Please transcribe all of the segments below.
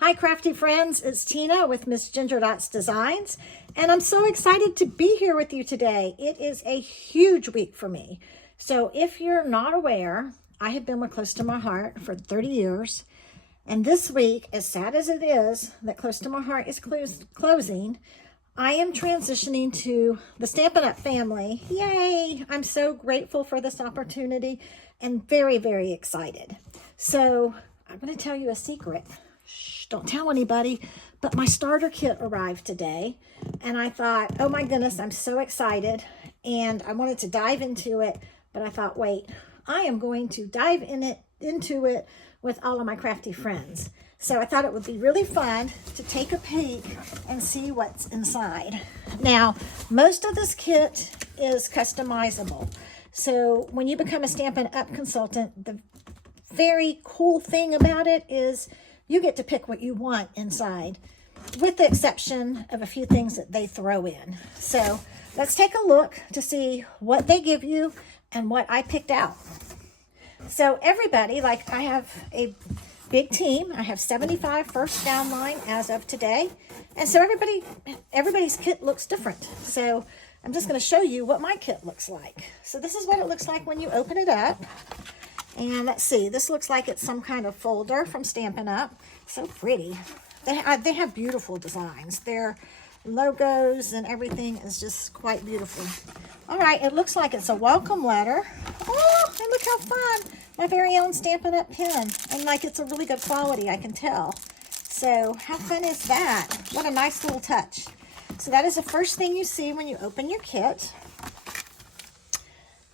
Hi crafty friends, it's Tina with Miss Ginger Dots Designs, and I'm so excited to be here with you today. It is a huge week for me. So if you're not aware, I have been with Close to My Heart for 30 years, and this week, as sad as it is that Close to My Heart is closing, I am transitioning to the Stampin' Up family. Yay! I'm so grateful for this opportunity and very, very excited. So I'm going to tell you a secret. Shh, don't tell anybody, but my starter kit arrived today, and I thought, oh my goodness, I'm so excited, and I wanted to dive into it, but I thought, wait, I am going to dive into it with all of my crafty friends. So I thought it would be really fun to take a peek and see what's inside. Now, most of this kit is customizable. So when you become a Stampin' Up consultant, the very cool thing about it is you get to pick what you want inside, with the exception of a few things that they throw in. So let's take a look to see what they give you and what I picked out. So everybody, like I have a big team. I have 75 first downline as of today. And so everybody's kit looks different. So I'm just going to show you what my kit looks like. So this is what it looks like when you open it up. And let's see, this looks like it's some kind of folder from Stampin' Up. So pretty. They have beautiful designs. Their logos and everything is just quite beautiful. All right, it looks like it's a welcome letter. Oh, and look how fun. My very own Stampin' Up pen. And like it's a really good quality, I can tell. So how fun is that? What a nice little touch. So that is the first thing you see when you open your kit.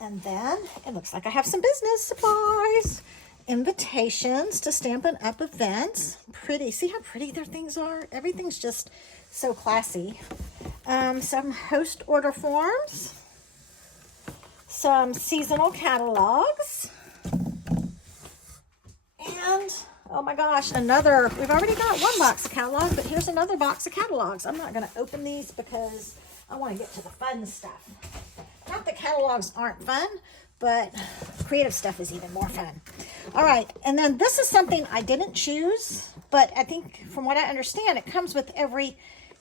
And then it looks like I have some business supplies. Invitations to Stampin' Up events. Pretty. See how pretty their things are? Everything's just so classy. Some host order forms. Some seasonal catalogs. And, oh my gosh, we've already got one box of catalog, but here's another box of catalogs. I'm not going to open these because I want to get to the fun stuff. Not that catalogs aren't fun, but creative stuff is even more fun. All right, and then this is something I didn't choose, but I think from what I understand, it comes with every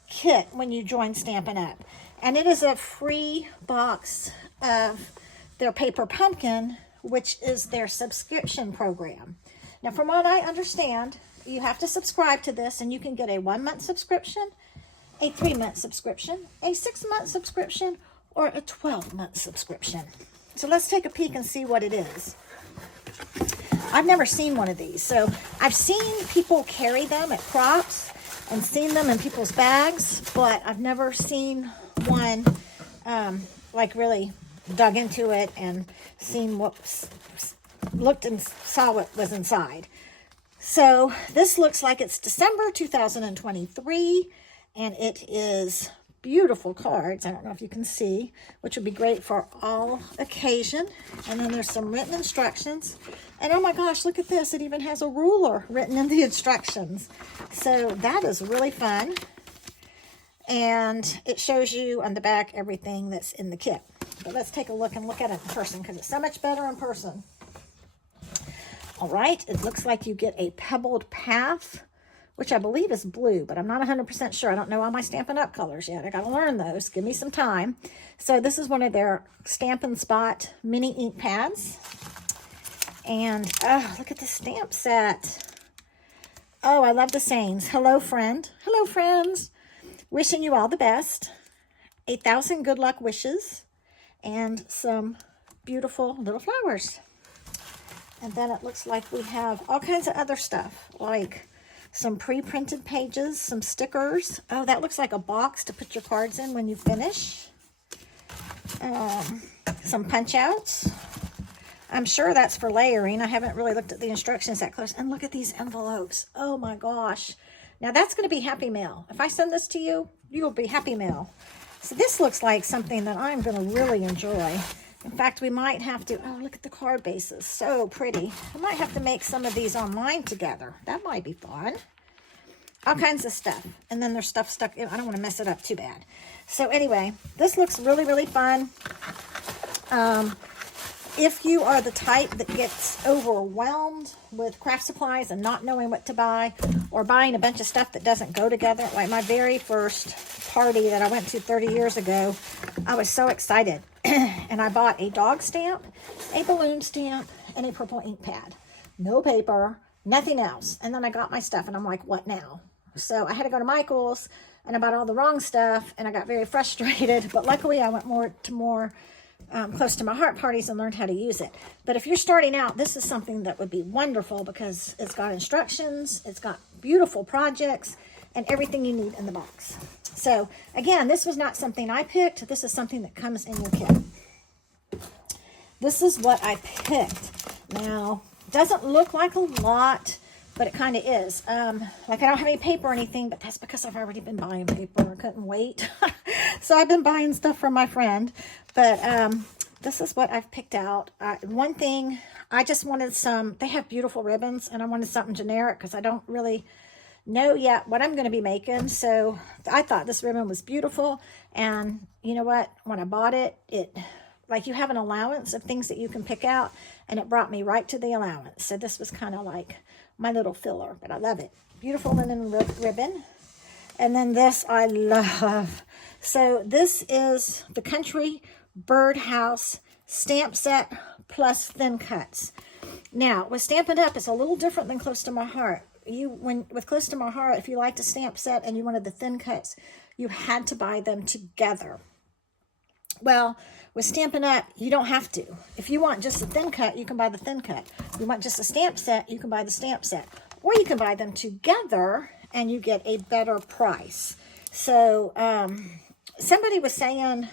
kit when you join Stampin' Up. And it is a free box of their paper pumpkin, which is their subscription program. Now, from what I understand, you have to subscribe to this, and you can get a 1-month subscription, a 3-month subscription, a 6-month subscription, or a 12-month subscription. So let's take a peek and see what it is. I've never seen one of these. So I've seen people carry them at crops and seen them in people's bags, but I've never seen one like really dug into it and seen looked and saw what was inside. So this looks like it's December 2023, and it is beautiful cards. I don't know if you can see, which would be great for all occasion. And then there's some written instructions. And oh my gosh, look at this. It even has a ruler written in the instructions. So that is really fun. And it shows you on the back everything that's in the kit. But let's take a look and look at it in person because it's so much better in person. All right, it looks like you get a pebbled path, which I believe is blue, but I'm not 100% sure. I don't know all my Stampin' Up colors yet. I got to learn those. Give me some time. So this is one of their Stampin' Spot mini ink pads. And, oh, look at the stamp set. Oh, I love the sayings. Hello, friend. Hello, friends. Wishing you all the best. 1,000 good luck wishes. And some beautiful little flowers. And then it looks like we have all kinds of other stuff, like some pre-printed pages, some stickers. Oh, that looks like a box to put your cards in when you finish. Some punch outs. I'm sure that's for layering. I haven't really looked at the instructions that close. And look at these envelopes. Oh my gosh. Now that's going to be Happy Mail. If I send this to you, you'll be Happy Mail. So this looks like something that I'm going to really enjoy. In fact, we might have to, oh, look at the card bases. So pretty. I might have to make some of these online together. That might be fun. All kinds of stuff. And then there's stuff stuck in. I don't want to mess it up too bad. So anyway, this looks really, really fun. if you are the type that gets overwhelmed with craft supplies and not knowing what to buy, or buying a bunch of stuff that doesn't go together, like my very first party that I went to 30 years ago, I was so excited. And I bought a dog stamp, a balloon stamp, and a purple ink pad. No paper, nothing else. And then I got my stuff, and I'm like, what now? So I had to go to Michael's, and I bought all the wrong stuff, and I got very frustrated. But luckily, I went more close to my heart parties and learned how to use it. But if you're starting out, this is something that would be wonderful because it's got instructions, it's got beautiful projects, and everything you need in the box. So again, this was not something I picked. This is something that comes in your kit. This is what I picked. Now, it doesn't look like a lot, but it kind of is. Like I don't have any paper or anything, but that's because I've already been buying paper. I couldn't wait. So I've been buying stuff from my friend. But this is what I've picked out. One thing, I just wanted some, they have beautiful ribbons, and I wanted something generic because I don't really know yet what I'm going to be making. So I thought this ribbon was beautiful. And you know what? When I bought it, like you have an allowance of things that you can pick out, and it brought me right to the allowance. So this was kind of like my little filler, but I love it. Beautiful linen ribbon. And then this I love. So this is the Country Birdhouse stamp set plus thin cuts. Now with Stampin' Up, it's a little different than Close to My Heart. With Close to My Heart, if you liked a stamp set and you wanted the thin cuts, you had to buy them together. Well, with Stampin' Up, you don't have to. If you want just a thin cut, you can buy the thin cut. If you want just a stamp set, you can buy the stamp set. Or you can buy them together and you get a better price. So somebody was saying,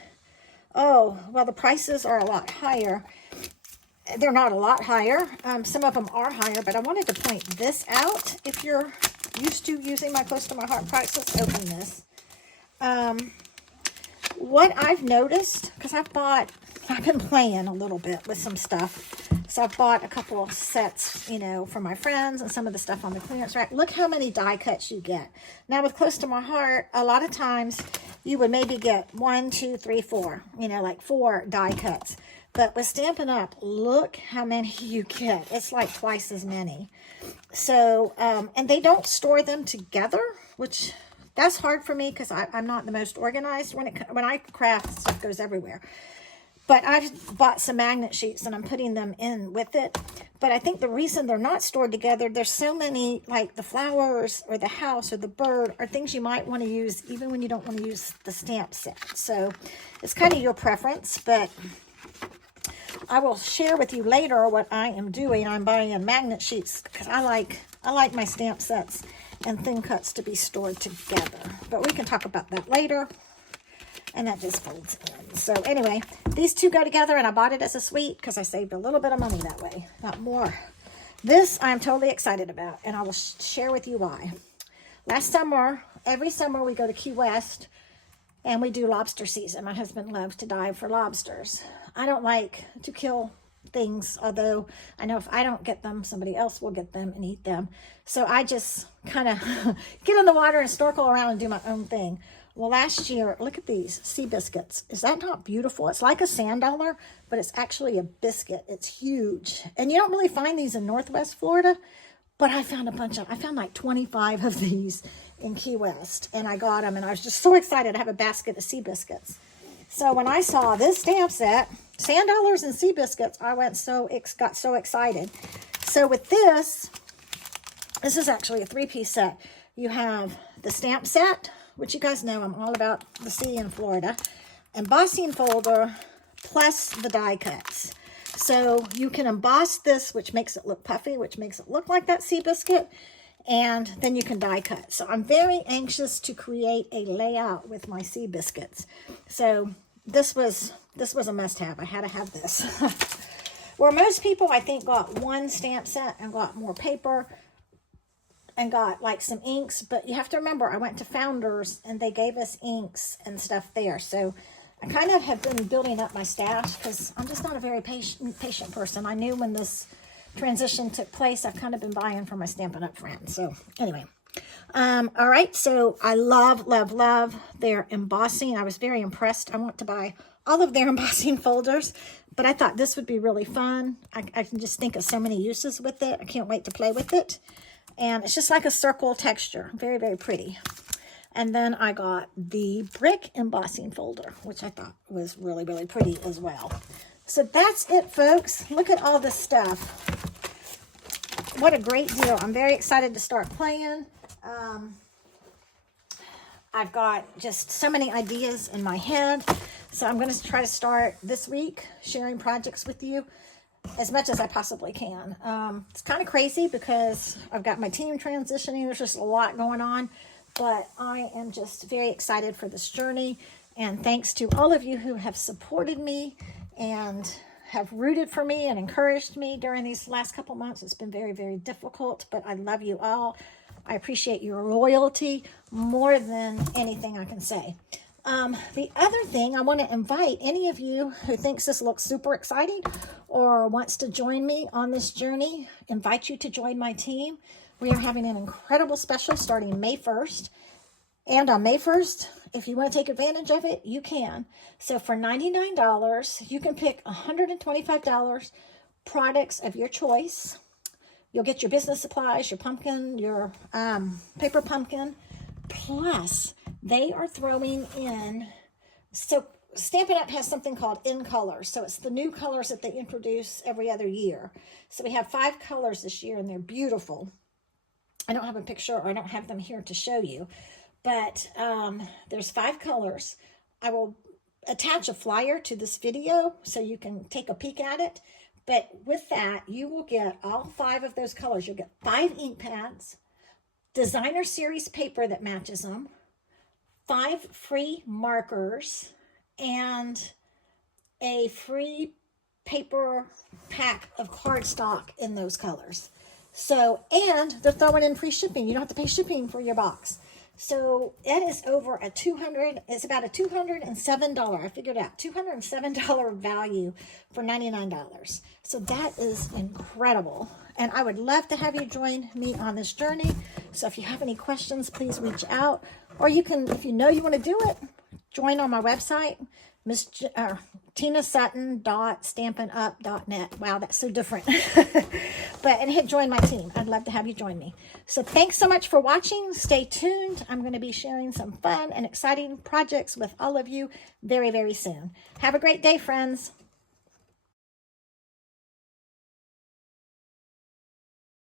oh, well, the prices are a lot higher. They're not a lot higher. Some of them are higher, but I wanted to point this out. If you're used to using my Close to My Heart products, let's open this. What I've noticed, because I've been playing a little bit with some stuff. So I've bought a couple of sets, you know, for my friends and some of the stuff on the clearance rack. Look how many die cuts you get. Now with Close to My Heart, a lot of times you would maybe get 1, 2, 3, 4, you know, like 4 die cuts. But with Stampin' Up, look how many you get. It's like twice as many. So, and they don't store them together, which that's hard for me because I'm not the most organized. When I craft, stuff goes everywhere. But I've bought some magnet sheets and I'm putting them in with it. But I think the reason they're not stored together, there's so many, like the flowers or the house or the bird are things you might want to use even when you don't want to use the stamp set. So it's kind of your preference, but I will share with you later what I am doing. I'm buying magnet sheets because I like my stamp sets and thin cuts to be stored together. But we can talk about that later. And that just folds in. So anyway, these two go together, and I bought it as a suite because I saved a little bit of money that way, not more. This I'm totally excited about, and I will share with you why. Last summer, every summer we go to Key West, and we do lobster season. My husband loves to dive for lobsters. I don't like to kill things, although I know if I don't get them, somebody else will get them and eat them. So I just kind of get in the water and snorkel around and do my own thing. Well, last year, look at these sea biscuits. Is that not beautiful? It's like a sand dollar, but it's actually a biscuit. It's huge. And you don't really find these in Northwest Florida, but I found I found like 25 of these in Key West, and I got them, and I was just so excited to have a basket of sea biscuits. So when I saw this stamp set, sand dollars and sea biscuits, I got so excited. So with this is actually a 3-piece set. You have the stamp set, which you guys know I'm all about the sea in Florida, embossing folder, plus the die cuts. So you can emboss this, which makes it look puffy, which makes it look like that sea biscuit, and then you can die cut. So I'm very anxious to create a layout with my sea biscuits. So this was a must-have. I had to have this. Where most people, I think, got one stamp set and got more paper, and got like some inks, but you have to remember I went to Founders and they gave us inks and stuff there. So I kind of have been building up my stash because I'm just not a very patient person. I knew when this transition took place, I've kind of been buying for my Stampin' Up friends. So anyway, all right. So I love their embossing. I was very impressed. I want to buy all of their embossing folders, but I thought this would be really fun. I can just think of so many uses with it. I can't wait to play with it. And it's just like a circle texture. Very, very pretty. And then I got the brick embossing folder, which I thought was really, really pretty as well. So that's it, folks. Look at all this stuff. What a great deal. I'm very excited to start playing. I've got just so many ideas in my head. So I'm going to try to start this week sharing projects with you as much as I possibly can. It's kind of crazy because I've got my team transitioning. There's just a lot going on, but I am just very excited for this journey. And thanks to all of you who have supported me and have rooted for me and encouraged me during these last couple months. It's been very, very difficult, but I love you all. I appreciate your loyalty more than anything I can say. The other thing, I want to invite any of you who thinks this looks super exciting or wants to join me on this journey, invite you to join my team. We are having an incredible special starting May 1st. And on May 1st, if you want to take advantage of it, you can. So for $99, you can pick $125 products of your choice. You'll get your business supplies, your pumpkin, your paper pumpkin, plus they are throwing in, so Stampin' Up has something called In Colors. So it's the new colors that they introduce every other year. So we have 5 colors this year, and they're beautiful. I don't have a picture, or I don't have them here to show you, but there's 5 colors. I will attach a flyer to this video so you can take a peek at it. But with that, you will get all 5 of those colors. You'll get 5 ink pads, designer series paper that matches them, 5 free markers, and a free paper pack of cardstock in those colors. So, and they're throwing in free shipping. You don't have to pay shipping for your box. So it is over it's about a $207, I figured out, $207 value for $99. So that is incredible. And I would love to have you join me on this journey. So if you have any questions, please reach out. Or you can, if you know you want to do it, join on my website, tinasutton.stampinup.net. Wow, that's so different. And hit join my team. I'd love to have you join me. So thanks so much for watching. Stay tuned. I'm going to be sharing some fun and exciting projects with all of you very, very soon. Have a great day, friends.